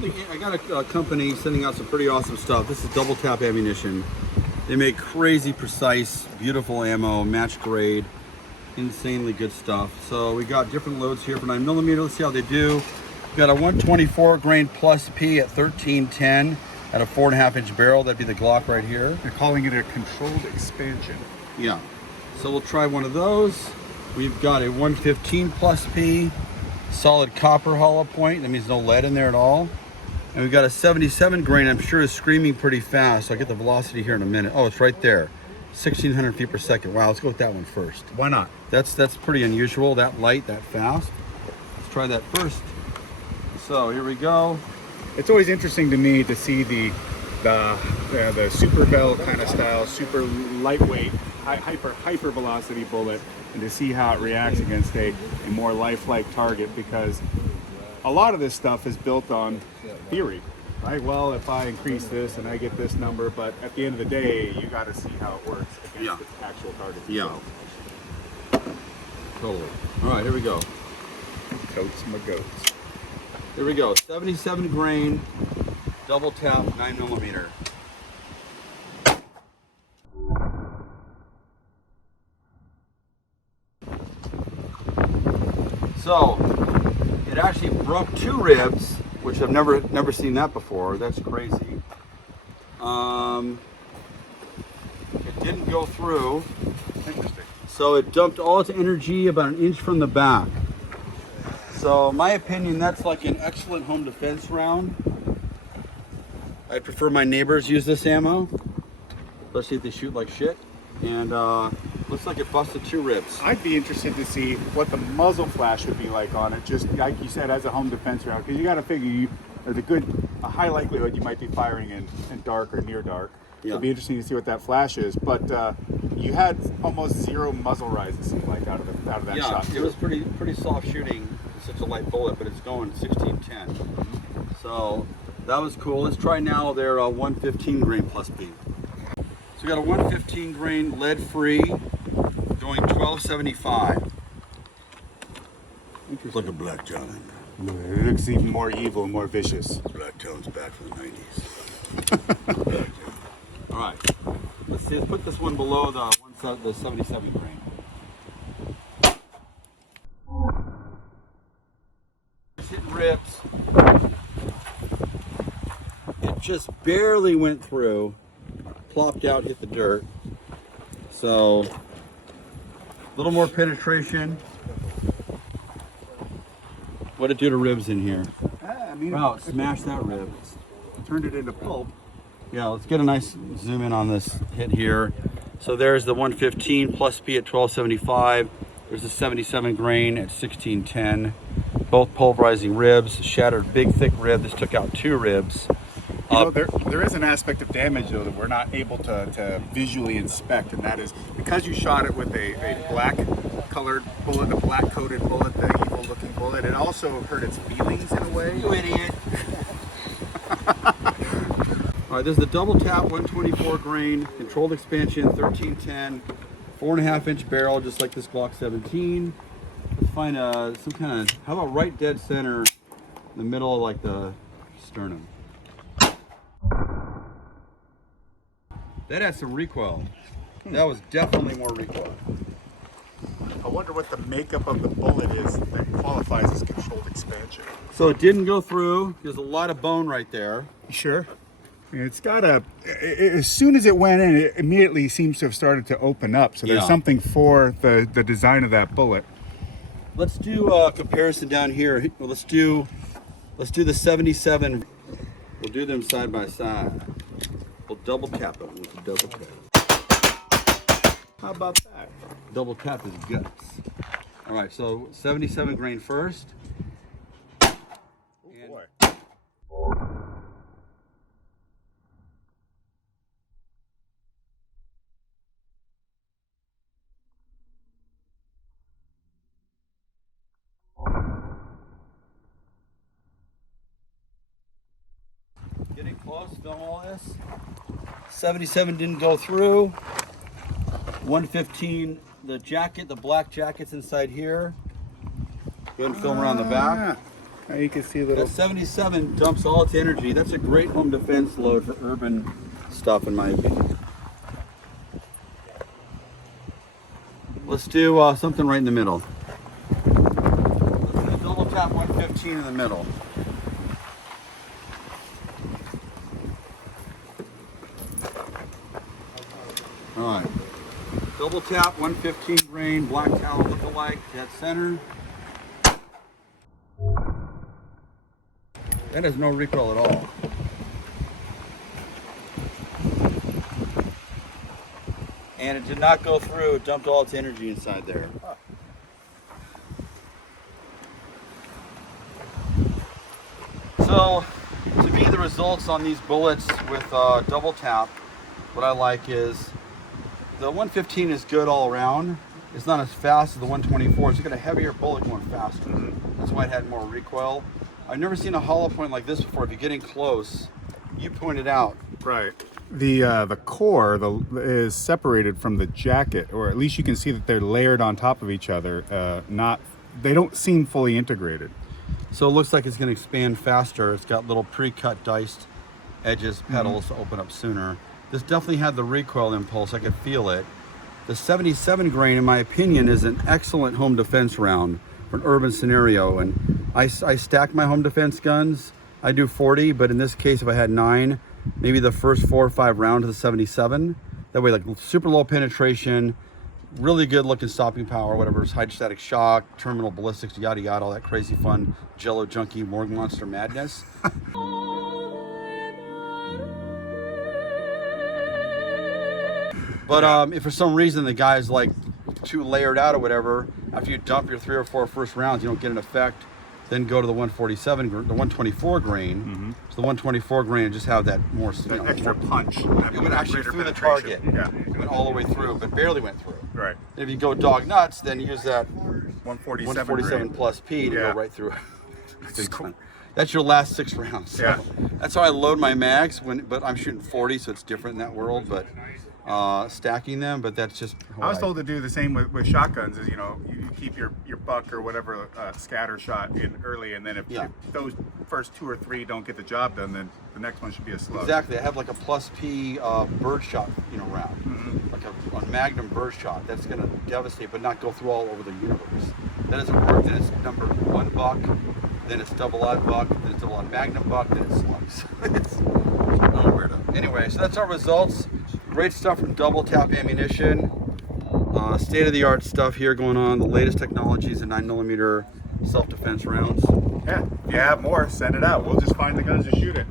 something. I got a company sending out some pretty awesome stuff. This is Doubletap Ammunition. They make crazy precise, beautiful ammo, match grade, insanely good stuff. So we got different loads here for 9mm. Let's see how they do. We got a 124 grain plus P at 1310 at a 4.5-inch barrel. That'd be the Glock right here. They're calling it a controlled expansion. Yeah. So we'll try one of those. We've got a 115 plus P, solid copper hollow point. That means no lead in there at all. And we've got a 77 grain. I'm sure is screaming pretty fast. So I'll get the velocity here in a minute. Oh, it's right there. 1,600 feet per second. Wow, let's go with that one first. Why not? That's pretty unusual, that light, that fast. Let's try that first. So here we go. It's always interesting to me to see the super bell kind of style, super lightweight, hyper velocity bullet, and to see how it reacts against a more lifelike target, because a lot of this stuff is built on theory, right? Well, if I increase this and I get this number, but at the end of the day, you got to see how it works against the actual target. Yeah. Totally. All right, here we go. Totes my goats. Here we go. 77 grain, double tap, 9mm. So it actually broke 2 ribs, which I've never seen that before. That's crazy. It didn't go through. Interesting. So it dumped all its energy about 1 inch from the back. So in my opinion, that's like an excellent home defense round. I prefer my neighbors use this ammo, especially if they shoot like shit. And looks like it busted 2 ribs. I'd be interested to see what the muzzle flash would be like on it, just like you said, as a home defense round, because you got to figure there's a high likelihood you might be firing in dark or near dark. Yeah. It'll be interesting to see what that flash is. But you had almost 0 muzzle rise, it seemed like, out of that shot. Yeah, it was pretty soft shooting. It's such a light bullet, but it's going 1610. So that was cool. Let's try now their 115 grain plus B. So we got a 115 grain lead free going 1275. Look at Black John. It looks even more evil and more vicious. Black John's back from the 90s. All right, let's put this one below the 77 grain. It's hitting ribs. It just barely went through, plopped out, hit the dirt. So a little more penetration. What'd it do to ribs in here? I mean, wow, smash that rib. Turned it into pulp. Yeah, let's get a nice zoom in on this hit here. So there's the 115 plus P at 1275. There's the 77 grain at 1610. Both pulverizing ribs, shattered big thick rib. This took out 2 ribs. You know, there is an aspect of damage though that we're not able to visually inspect, and that is because you shot it with a black colored bullet, a black coated bullet, the evil looking bullet. It also hurt its feelings in a way. You idiot. All right, there's the double tap 124 grain, controlled expansion 1310, 4.5-inch barrel, just like this Glock 17. Let's find some kind of, how about right dead center in the middle of like the sternum. That had some recoil. That was definitely more recoil. I wonder what the makeup of the bullet is that qualifies as controlled expansion. So it didn't go through. There's a lot of bone right there. Sure. It's got as soon as it went in, it immediately seems to have started to open up. So there's something for the design of that bullet. Let's do a comparison down here. Well, let's do the 77. We'll do them side by side. We'll double tap them with the double tap. How about that? Double tap his guts. All right, so 77 grain first. Oh boy. Getting close, film all this. 77 didn't go through. 115, the jacket, the black jacket's inside here. Go ahead and film around the back. Now you can see a little. That 77 dumps all its energy. That's a great home defense load for urban stuff, in my opinion. Let's do something right in the middle. Let's do double tap 115 in the middle. All right. Double tap 115 grain, black towel lookalike, dead center. That has no recoil at all. And it did not go through, it dumped all its energy inside there. So, to me, the results on these bullets with double tap, what I like is the 115 is good all around. It's not as fast as the 124. It's got a heavier bullet going faster. That's why it had more recoil. I've never seen a hollow point like this before. If you get in close, you pointed out. Right. The core is separated from the jacket, or at least you can see that they're layered on top of each other. They don't seem fully integrated. So it looks like it's going to expand faster. It's got little pre-cut diced edges, petals to open up sooner. This definitely had the recoil impulse. I could feel it. The 77 grain, in my opinion, is an excellent home defense round for an urban scenario. And I stack my home defense guns. I do 40, but in this case, if I had 9, maybe the first 4 or 5 rounds of the 77. That way, like super low penetration, really good looking stopping power, whatever, it's hydrostatic shock, terminal ballistics, yada yada, all that crazy fun Jello junkie morgue monster madness. But if for some reason the guy's like too layered out or whatever, after you dump your 3 or 4 first rounds, you don't get an effect. Then go to the 147, the 124 grain. So the 124 grain and just have that more Extra punch. It went actually through the target. Yeah. It went all the way through, but barely went through. Right. And if you go dog nuts, then use that 147 plus P to Yeah. go right through. That's cool. That's your last 6 rounds. So Yeah. that's how I load my mags. But I'm shooting 40, so it's different in that world. But stacking them, but that's just. I was told to do the same with shotguns. Is you keep your buck or whatever scatter shot in early, and then if those first 2 or 3 don't get the job done, then the next one should be a slug. Exactly. I have like a plus P bird shot, round, like a Magnum bird shot. That's going to devastate, but not go through all over the universe. That doesn't work. Then it's number 1 buck, then it's double odd buck, then it's double odd Magnum buck, then it's slugs. It's weirdo. Anyway, so that's our results. Great stuff from Double Tap Ammunition. State-of-the-art stuff here going on. The latest technologies in 9mm self-defense rounds. Yeah, if you have more, send it out. We'll just find the guns to shoot it.